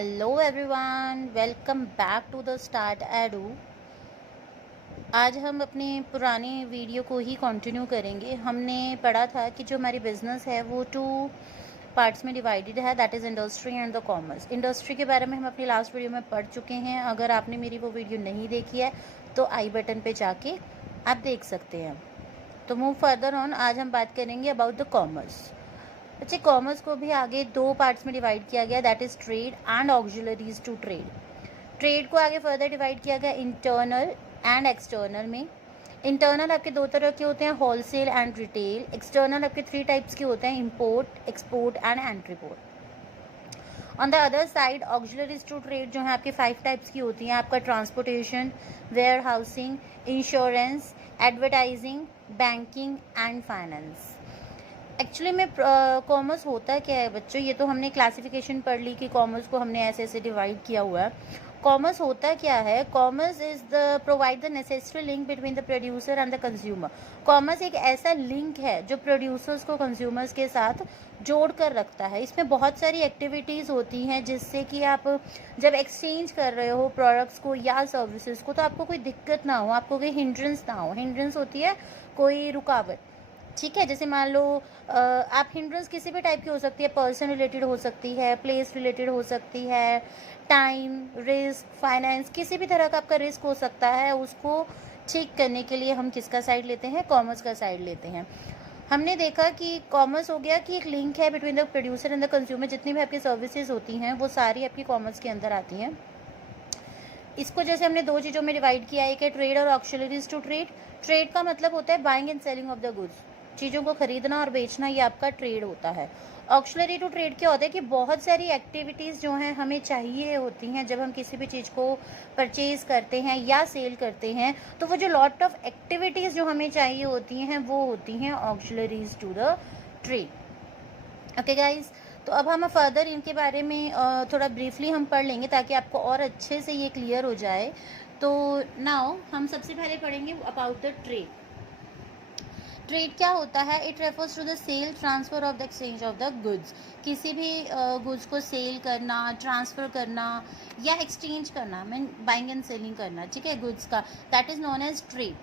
Hello everyone, welcome back to the start Edu. आज हम अपने पुराने वीडियो को ही कंटिन्यू करेंगे। हमने पढ़ा था कि जो हमारी बिजनेस है वो 2 पार्ट्स में डिवाइडेड है, that is industry and the commerce. Industry के बारे में हम अपनी लास्ट वीडियो में पढ़ चुके हैं। अगर आपने मेरी वो वीडियो नहीं देखी है तो आई बटन पे जाके आप देख सकते हैं। तो मूव फर्दर ऑन, आज हम बात करेंगे अबाउट द कॉमर्स। अच्छा, कॉमर्स को भी आगे 2 पार्ट्स में डिवाइड किया गया, that is trade and auxiliaries to trade. Trade को आगे फर्दर डिवाइड किया गया इंटरनल एंड एक्सटर्नल में। इंटरनल आपके 2 तरह के होते हैं, होलसेल एंड रिटेल। एक्सटर्नल आपके 3 टाइप्स के होते हैं, import, export and entrepot. On the other side auxiliaries to trade जो है आपके 5 टाइप्स की होती हैं। आपका transportation, warehousing, insurance, advertising, banking and finance. Actually में कॉमर्स होता क्या है बच्चों, ये तो हमने क्लासिफिकेशन पढ़ ली कि कॉमर्स को हमने ऐसे ऐसे डिवाइड किया हुआ है। कॉमर्स होता क्या है? Commerce is the provide the necessary link between the producer and the consumer. Commerce एक ऐसा लिंक है जो प्रोड्यूसर्स को कंज्यूमर्स के साथ जोड़ कर रखता है। इसमें बहुत सारी एक्टिविटीज़ होती हैं जिससे कि आप जब एक्सचेंज कर रहे हो प्रोडक्ट्स को या सर्विसेज को तो आपको कोई दिक्कत ना हो, आपको कोई हिंड्रेंस ना हो। हिंड्रेंस होती है कोई रुकावट, ठीक है। जैसे मान लो आप हिंड्रेंस किसी भी टाइप की हो सकती है, पर्सन रिलेटेड हो सकती है, प्लेस रिलेटेड हो सकती है, टाइम, रिस्क, फाइनेंस, किसी भी तरह का आपका रिस्क हो सकता है। उसको ठीक करने के लिए हम किसका साइड लेते हैं? कॉमर्स का साइड लेते हैं। हमने देखा कि कॉमर्स हो गया कि एक लिंक है between the producer and the consumer. जितनी भी आपकी सर्विसेज होती हैं वो सारी आपकी कॉमर्स के अंदर आती हैं। इसको जैसे हमने 2 चीज़ों में डिवाइड किया, एक है ट्रेड और ऑक्सिलरीज टू ट्रेड। ट्रेड का मतलब होता है buying and selling of the goods, चीज़ों को खरीदना और बेचना, ये आपका ट्रेड होता है। ऑक्सिलरी टू ट्रेड क्या होता है कि बहुत सारी एक्टिविटीज़ जो हैं हमें चाहिए होती हैं जब हम किसी भी चीज़ को परचेज़ करते हैं या सेल करते हैं, तो वो जो लॉट ऑफ एक्टिविटीज़ जो हमें चाहिए होती हैं वो होती हैं auxiliaries to the trade. Okay guys, तो अब हम फर्दर इनके बारे में थोड़ा ब्रीफली हम पढ़ लेंगे ताकि आपको और अच्छे से ये क्लियर हो जाए। तो नाउ हम सबसे पहले पढ़ेंगे अबाउट द ट्रेड। ट्रेड क्या होता है? It refers to the sale, transfer of the exchange of the goods. किसी भी गुड्स को सेल करना, ट्रांसफ़र करना या एक्सचेंज करना, मीन बाइंग एंड सेलिंग करना, ठीक है, गुड्स का, that is known as trade.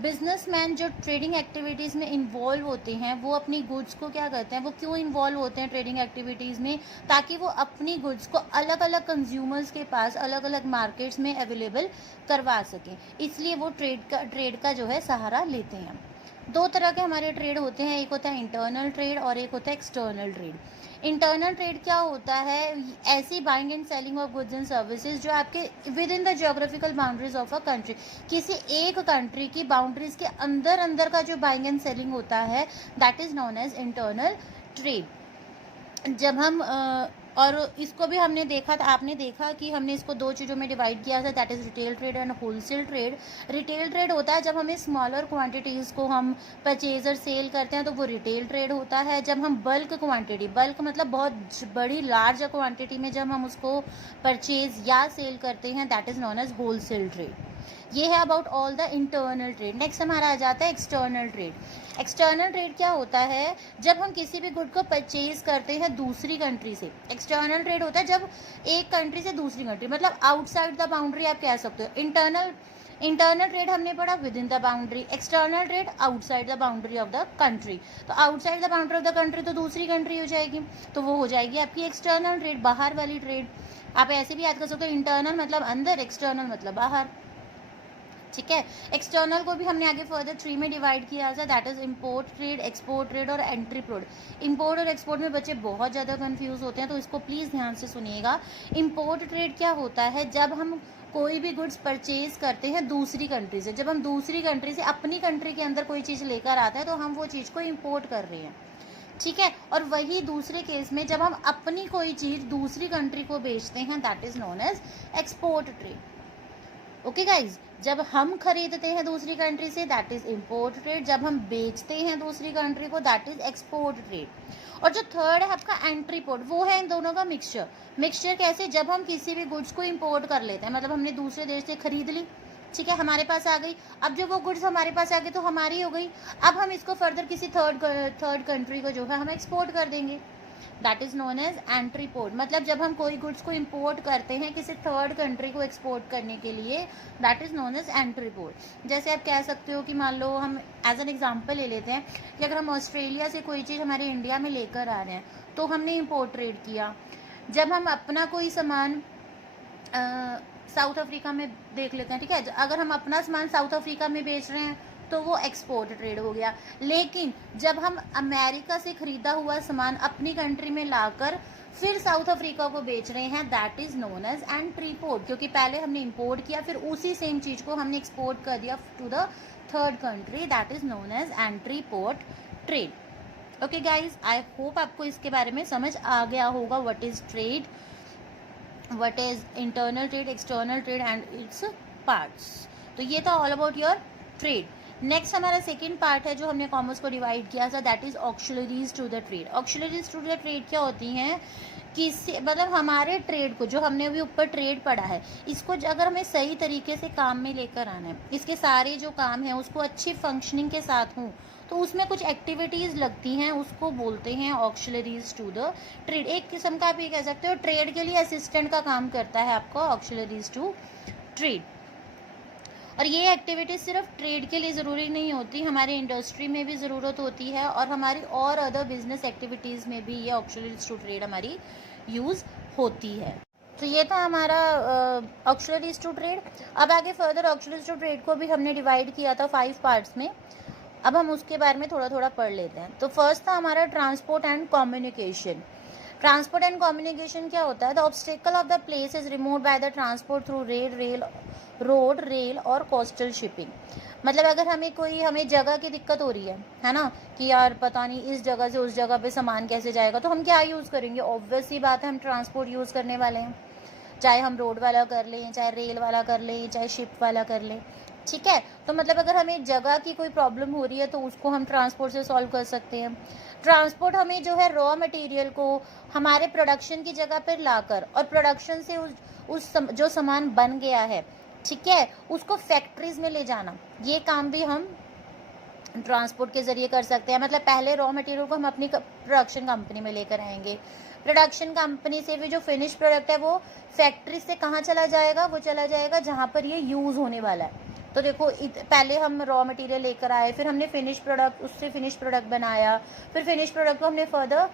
Businessman जो ट्रेडिंग एक्टिविटीज़ में इन्वॉल्व होते हैं वो अपनी गुड्स को क्या करते हैं, वो क्यों इन्वॉल्व होते हैं ट्रेडिंग एक्टिविटीज़ में? ताकि वो अपनी गुड्स को अलग अलग कंज्यूमर्स के पास अलग अलग मार्केट्स में अवेलेबल करवा सकें, इसलिए वो ट्रेड का जो है सहारा लेते हैं। 2 तरह के हमारे ट्रेड होते हैं, एक होता है इंटरनल ट्रेड और एक होता है एक्सटर्नल ट्रेड। इंटरनल ट्रेड क्या होता है? ऐसी buying and selling of goods and services जो आपके with in the geographical boundaries of a country, किसी एक कंट्री की बाउंड्रीज के अंदर अंदर का जो बाइंग एंड सेलिंग होता है, that is known as internal trade. जब हम और इसको भी हमने देखा था, आपने देखा कि हमने इसको 2 चीज़ों में डिवाइड किया था, that is retail trade and wholesale trade. Retail trade होता है जब हमें स्मॉलर क्वांटिटीज़ को हम परचेज और सेल करते हैं तो वो रिटेल ट्रेड होता है। जब हम बल्क क्वांटिटी, बल्क मतलब बहुत बड़ी लार्ज क्वांटिटी में जब हम उसको परचेज या सेल करते हैं, that is known as wholesale trade. ये है about all the internal trade. Next हमारा आ जाता है एक्सटर्नल ट्रेड। एक्सटर्नल ट्रेड क्या होता है? जब हम किसी भी गुड को परचेज करते हैं दूसरी कंट्री से। एक्सटर्नल ट्रेड होता है जब एक कंट्री से दूसरी कंट्री, मतलब आउटसाइड द बाउंड्री आप कह सकते हो। इंटरनल ट्रेड हमने पढ़ा within the boundary, external trade outside the boundary of the country. तो outside the boundary of the country तो दूसरी कंट्री हो जाएगी, तो वो हो जाएगी आपकी एक्सटर्नल ट्रेड, बाहर वाली ट्रेड। आप ऐसे भी याद कर सकते हो, इंटरनल मतलब अंदर, एक्सटर्नल मतलब बाहर, ठीक है। एक्सटर्नल को भी हमने आगे फर्दर 3 में डिवाइड किया था, that is import trade, export trade और एंट्री ट्रेड। इंपोर्ट और एक्सपोर्ट में बच्चे बहुत ज़्यादा कंफ्यूज होते हैं, तो इसको प्लीज़ ध्यान से सुनिएगा। इंपोर्ट ट्रेड क्या होता है? जब हम कोई भी गुड्स परचेज करते हैं दूसरी कंट्री से, जब हम दूसरी कंट्री से अपनी कंट्री के अंदर कोई चीज़ लेकर आते हैं तो हम वो चीज़ को इंपोर्ट कर रहे हैं, ठीक है। और वही दूसरे केस में जब हम अपनी कोई चीज़ दूसरी कंट्री को बेचते हैं, that is known as export trade. Okay guys, जब हम खरीदते हैं दूसरी कंट्री से, दैट इज इंपोर्ट ट्रेड। जब हम बेचते हैं दूसरी कंट्री को, दैट इज एक्सपोर्ट ट्रेड। और जो थर्ड है आपका एंट्री पोर्ट, वो है इन दोनों का मिक्सचर। मिक्सचर कैसे? जब हम किसी भी गुड्स को इंपोर्ट कर लेते हैं, मतलब हमने दूसरे देश से खरीद ली, ठीक है, हमारे पास आ गई। अब जब वो गुड्स हमारे पास आ गई तो हमारी हो गई। अब हम इसको फर्दर किसी थर्ड कंट्री को जो है हम एक्सपोर्ट कर देंगे। That is known as entry port. मतलब जब हम कोई गुड्स को इम्पोर्ट करते हैं किसी थर्ड कंट्री को एक्सपोर्ट करने के लिए, that is known as entry port. जैसे आप कह सकते हो कि मान लो हम एज एन एग्जांपल ले लेते हैं कि अगर हम ऑस्ट्रेलिया से कोई चीज़ हमारे इंडिया में लेकर आ रहे हैं तो हमने इम्पोर्ट ट्रेड किया। जब हम अपना कोई सामान साउथ अफ्रीका में देख लेते हैं, ठीक है, अगर हम अपना सामान साउथ अफ्रीका में बेच रहे हैं तो वो एक्सपोर्ट ट्रेड हो गया। लेकिन जब हम अमेरिका से खरीदा हुआ सामान अपनी कंट्री में लाकर फिर साउथ अफ्रीका को बेच रहे हैं, that is known as entry port, क्योंकि पहले हमने इंपोर्ट किया फिर उसी सेम चीज को हमने एक्सपोर्ट कर दिया to the third country, that is known as entry port trade. Okay guys, I hope आपको इसके बारे में समझ आ गया होगा what is trade, what is internal trade, external trade and its parts. तो ये था all about your trade. Next हमारा सेकेंड पार्ट है जो हमने कॉमर्स को डिवाइड किया था, that is auxiliaries to the trade. Auxiliaries to the trade क्या होती हैं, किसी मतलब हमारे ट्रेड को, जो हमने अभी ऊपर ट्रेड पढ़ा है, इसको अगर हमें सही तरीके से काम में लेकर आना है, इसके सारे जो काम हैं उसको अच्छी फंक्शनिंग के साथ हों, तो उसमें कुछ एक्टिविटीज़ लगती हैं, उसको बोलते हैं ऑक्सिलरीज टू द ट्रेड। एक किस्म का आप ये कह सकते हो ट्रेड के लिए असिस्टेंट का काम करता है आपका ऑक्सिलरीज टू ट्रेड। और ये एक्टिविटीज सिर्फ ट्रेड के लिए ज़रूरी नहीं होती, हमारे इंडस्ट्री में भी ज़रूरत होती है और हमारी और अदर बिजनेस एक्टिविटीज़ में भी ये ऑक्सिलरीज टू ट्रेड हमारी यूज़ होती है। तो ये था हमारा ऑक्सिलरीज टू ट्रेड। अब आगे फर्दर ऑक्सिलरीज टू ट्रेड को भी हमने डिवाइड किया था 5 पार्ट्स में। अब हम उसके बारे में थोड़ा थोड़ा पढ़ लेते हैं। तो फर्स्ट था हमारा transport and communication. Transport and communication क्या होता है, the obstacle of the place is removed by the transport through road, rail और कोस्टल शिपिंग। मतलब अगर हमें जगह की दिक्कत हो रही है ना, कि यार पता नहीं इस जगह से उस जगह पे सामान कैसे जाएगा, तो हम क्या यूज़ करेंगे, ऑब्वियस सी बात है हम ट्रांसपोर्ट यूज़ करने वाले हैं, चाहे हम रोड वाला कर लें, चाहे रेल वाला कर लें, चाहे शिप वाला कर लें, ठीक है। तो मतलब अगर हमें जगह की कोई प्रॉब्लम हो रही है तो उसको हम ट्रांसपोर्ट से सॉल्व कर सकते हैं। ट्रांसपोर्ट हमें जो है रॉ मटेरियल को हमारे प्रोडक्शन की जगह पर लाकर और प्रोडक्शन से जो सामान बन गया है, ठीक है, उसको फैक्ट्रीज में ले जाना, ये काम भी हम ट्रांसपोर्ट के ज़रिए कर सकते हैं। मतलब पहले रॉ मटेरियल को हम अपनी प्रोडक्शन कंपनी में लेकर आएंगे, प्रोडक्शन कंपनी से भी जो फिनिश प्रोडक्ट है वो फैक्ट्री से कहाँ चला जाएगा, वो चला जाएगा जहाँ पर ये यूज़ होने वाला है। तो देखो पहले हम रॉ मटेरियल लेकर आए, फिर हमने फिनिश प्रोडक्ट, उससे फिनिश प्रोडक्ट बनाया, फिर फिनिश प्रोडक्ट को हमने फर्दर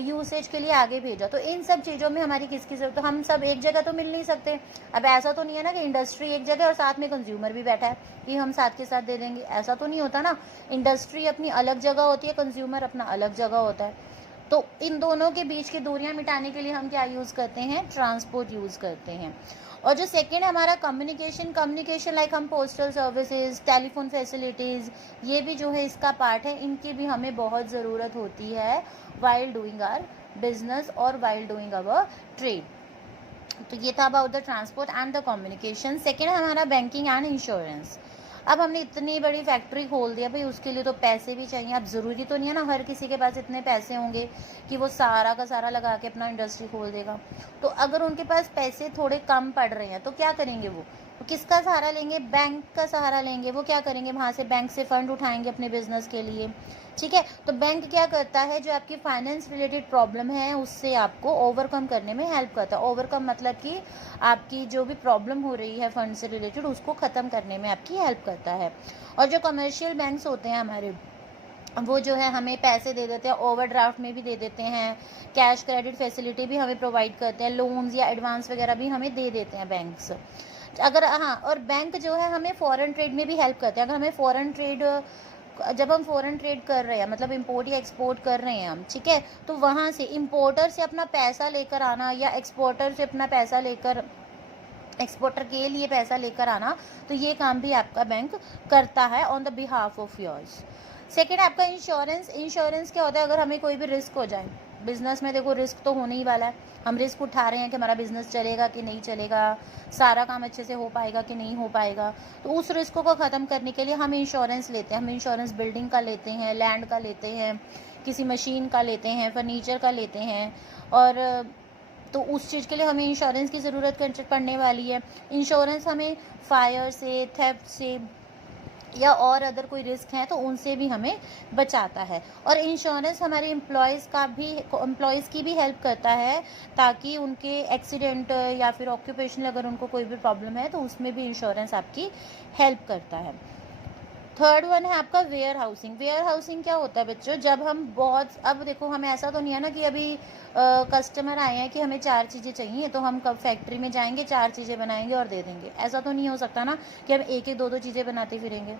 यूसेज के लिए आगे भेजा। तो इन सब चीज़ों में हमारी किसकी ज़रूरत, तो हम सब एक जगह तो मिल नहीं सकते। अब ऐसा तो नहीं है ना कि इंडस्ट्री एक जगह और साथ में कंज्यूमर भी बैठा है कि हम साथ के साथ दे देंगे, ऐसा तो नहीं होता ना। इंडस्ट्री अपनी अलग जगह होती है, कंज्यूमर अपना अलग जगह होता है। तो इन दोनों के बीच की दूरियां मिटाने के लिए हम क्या यूज़ करते हैं, ट्रांसपोर्ट यूज़ करते हैं। और जो सेकेंड हमारा कम्युनिकेशन लाइक हम पोस्टल सर्विसेज, टेलीफोन फैसिलिटीज़, ये भी जो है इसका पार्ट है, इनकी भी हमें बहुत ज़रूरत होती है वाइल डूइंग आवर बिजनेस और वाइल डूइंग आवर ट्रेड। तो ये था about the transport and the communication. Second हमारा बैंकिंग एंड इंश्योरेंस। अब हमने इतनी बड़ी फैक्ट्री खोल दिया भाई, उसके लिए तो पैसे भी चाहिए। अब ज़रूरी तो नहीं है ना हर किसी के पास इतने पैसे होंगे कि वो सारा का सारा लगा के अपना इंडस्ट्री खोल देगा। तो अगर उनके पास पैसे थोड़े कम पड़ रहे हैं तो क्या करेंगे, वो किसका सहारा लेंगे, बैंक का सहारा लेंगे। वो क्या करेंगे, वहाँ से बैंक से फंड उठाएंगे अपने बिजनेस के लिए, ठीक है। तो बैंक क्या करता है, जो आपकी फाइनेंस रिलेटेड प्रॉब्लम है उससे आपको ओवरकम करने में हेल्प करता है। ओवरकम मतलब कि आपकी जो भी प्रॉब्लम हो रही है फंड से रिलेटेड उसको ख़त्म करने में आपकी हेल्प करता है। और जो कमर्शियल बैंक्स होते हैं हमारे, वो जो है हमें पैसे दे देते हैं, ओवरड्राफ्ट में भी दे देते हैं, कैश क्रेडिट फैसिलिटी भी हमें प्रोवाइड करते हैं, लोन्स या एडवांस वगैरह भी हमें दे देते हैं बैंक्स। अगर और बैंक जो है हमें फॉरेन ट्रेड में भी हेल्प करते हैं। अगर हमें जब हम फॉरेन ट्रेड कर रहे हैं, मतलब इंपोर्ट या एक्सपोर्ट कर रहे हैं हम, ठीक है, तो वहाँ से इंपोर्टर से अपना पैसा लेकर आना या एक्सपोर्टर से अपना पैसा लेकर, एक्सपोर्टर के लिए पैसा लेकर आना, तो ये काम भी आपका बैंक करता है on the behalf of yours. Second आपका इंश्योरेंस क्या होता है, अगर हमें कोई भी रिस्क हो जाए बिजनेस में, देखो रिस्क तो होने ही वाला है, हम रिस्क उठा रहे हैं कि हमारा बिजनेस चलेगा कि नहीं चलेगा, सारा काम अच्छे से हो पाएगा कि नहीं हो पाएगा। तो उस रिस्क को ख़त्म करने के लिए हम इंश्योरेंस लेते हैं। हम इंश्योरेंस बिल्डिंग का लेते हैं, लैंड का लेते हैं, किसी मशीन का लेते हैं, फर्नीचर का लेते हैं, और तो उस चीज़ के लिए हमें इंश्योरेंस की ज़रूरत पड़ने वाली है। इंश्योरेंस हमें फायर से, थेफ्ट से, या और अदर कोई रिस्क हैं तो उनसे भी हमें बचाता है। और इंश्योरेंस हमारे एम्प्लॉयज़ की भी हेल्प करता है, ताकि उनके एक्सीडेंट या फिर ऑक्यूपेशनल अगर उनको कोई भी प्रॉब्लम है तो उसमें भी इंश्योरेंस आपकी हेल्प करता है। थर्ड वन है आपका वेयर हाउसिंग। वेयर हाउसिंग क्या होता है बच्चों, जब हम बहुत, अब देखो हमें ऐसा तो नहीं है ना कि अभी कस्टमर आए हैं कि हमें 4 चीज़ें चाहिए तो हम कब फैक्ट्री में जाएंगे 4 चीज़ें बनाएंगे और दे देंगे। ऐसा तो नहीं हो सकता ना कि हम एक एक 2-2 चीज़ें बनाते फिरेंगे।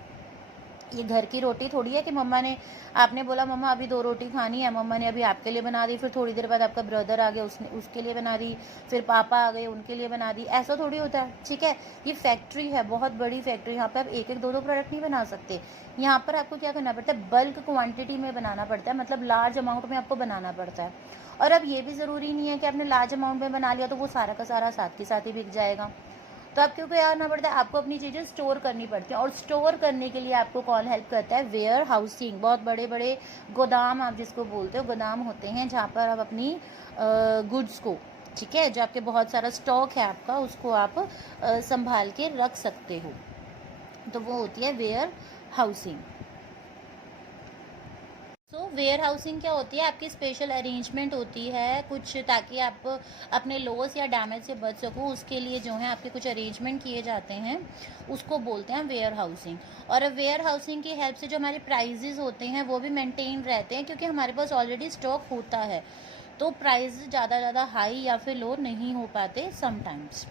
ये घर की रोटी थोड़ी है कि मम्मा ने, आपने बोला मम्मा अभी 2 रोटी खानी है, मम्मा ने अभी आपके लिए बना दी, फिर थोड़ी देर बाद आपका ब्रदर आ गया, उसने उसके लिए बना दी, फिर पापा आ गए उनके लिए बना दी। ऐसा थोड़ी होता है, ठीक है। ये फैक्ट्री है, बहुत बड़ी फैक्ट्री। यहाँ पे आप एक एक 2-2 प्रोडक्ट नहीं बना सकते। यहाँ पर आपको क्या करना पड़ता है, बल्क क्वांटिटी में बनाना पड़ता है, मतलब लार्ज अमाउंट में आपको बनाना पड़ता है। और अब ये भी ज़रूरी नहीं है कि आपने लार्ज अमाउंट में बना लिया तो वो सारा का सारा साथ के साथ ही बिक जाएगा। तो आपको क्या करना पड़ता है, आपको अपनी चीज़ें स्टोर करनी पड़ती हैं, और स्टोर करने के लिए आपको कौन हेल्प करता है, वेयर हाउसिंग। बहुत बड़े बड़े गोदाम आप जिसको बोलते हो, गोदाम होते हैं जहाँ पर आप अपनी गुड्स को, ठीक है, जो आपके बहुत सारा स्टॉक है आपका, उसको आप संभाल के रख सकते हो। तो वो होती है वेयर हाउसिंग। तो वेयर हाउसिंग क्या होती है, आपकी स्पेशल अरेंजमेंट होती है कुछ, ताकि आप अपने लॉस या डैमेज से बच सको, उसके लिए जो है आपके कुछ अरेंजमेंट किए जाते हैं, उसको बोलते हैं वेयर हाउसिंग। और वेयर हाउसिंग की हेल्प से जो हमारे प्राइजेज होते हैं वो भी मेंटेन रहते हैं, क्योंकि हमारे पास ऑलरेडी स्टॉक होता है, तो प्राइस ज़्यादा हाई या फिर लो नहीं हो पाते समटाइम्स।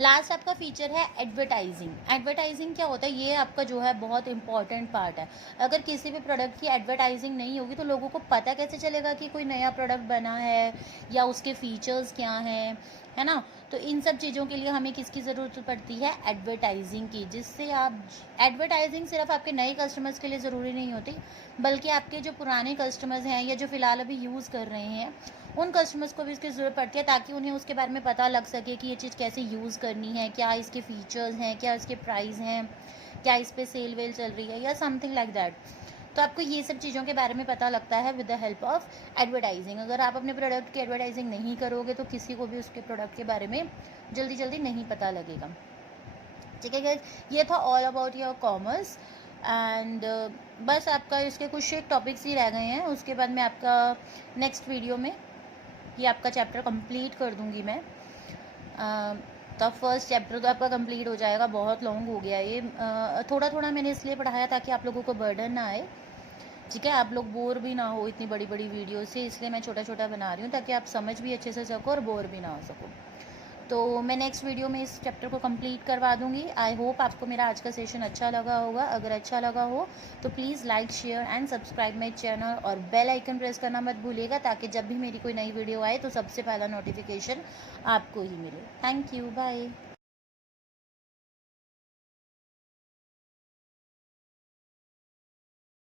लास्ट आपका फीचर है एडवर्टाइजिंग। एडवर्टाइजिंग क्या होता है, ये आपका जो है बहुत इंपॉर्टेंट पार्ट है। अगर किसी भी प्रोडक्ट की एडवर्टाइजिंग नहीं होगी तो लोगों को पता कैसे चलेगा कि कोई नया प्रोडक्ट बना है या उसके फीचर्स क्या हैं, है ना। तो इन सब चीज़ों के लिए हमें किसकी ज़रूरत पड़ती है, एडवर्टाइजिंग की, जिससे आप, एडवर्टाइजिंग सिर्फ आपके नए कस्टमर्स के लिए ज़रूरी नहीं होती, बल्कि आपके जो पुराने कस्टमर्स हैं या जो फ़िलहाल अभी यूज़ कर रहे हैं उन कस्टमर्स को भी इसकी ज़रूरत पड़ती है, ताकि उन्हें उसके बारे में पता लग सके कि ये चीज़ कैसे यूज़ करनी है, क्या इसके फीचर्स हैं, क्या इसके प्राइस हैं, क्या इस पर सेल वेल चल रही है या समथिंग लाइक दैट। तो आपको ये सब चीज़ों के बारे में पता लगता है with the help of advertising. अगर आप अपने प्रोडक्ट की एडवर्टाइजिंग नहीं करोगे तो किसी को भी उसके प्रोडक्ट के बारे में जल्दी नहीं पता लगेगा, ठीक है गाइस। ये था all about your commerce and बस आपका इसके कुछ एक टॉपिक्स ही रह गए हैं, उसके बाद मैं आपका नेक्स्ट वीडियो में ये आपका चैप्टर कंप्लीट कर दूंगी मैं। तो फर्स्ट चैप्टर तो आपका कंप्लीट हो जाएगा, बहुत लॉन्ग हो गया ये। थोड़ा थोड़ा मैंने इसलिए पढ़ाया ताकि आप लोगों को बर्डन ना आए, ठीक है, आप लोग बोर भी ना हो इतनी बड़ी बड़ी वीडियो से, इसलिए मैं छोटा छोटा बना रही हूँ ताकि आप समझ भी अच्छे से सको और बोर भी ना हो सको। तो मैं नेक्स्ट वीडियो में इस चैप्टर को कंप्लीट करवा दूंगी। आई होप आपको मेरा आज का सेशन अच्छा लगा होगा। अगर अच्छा लगा हो तो please like share and subscribe my channel और बेल आइकन प्रेस करना मत भूलिएगा, ताकि जब भी मेरी कोई नई वीडियो आए तो सबसे पहला नोटिफिकेशन आपको ही मिले। Thank you, bye.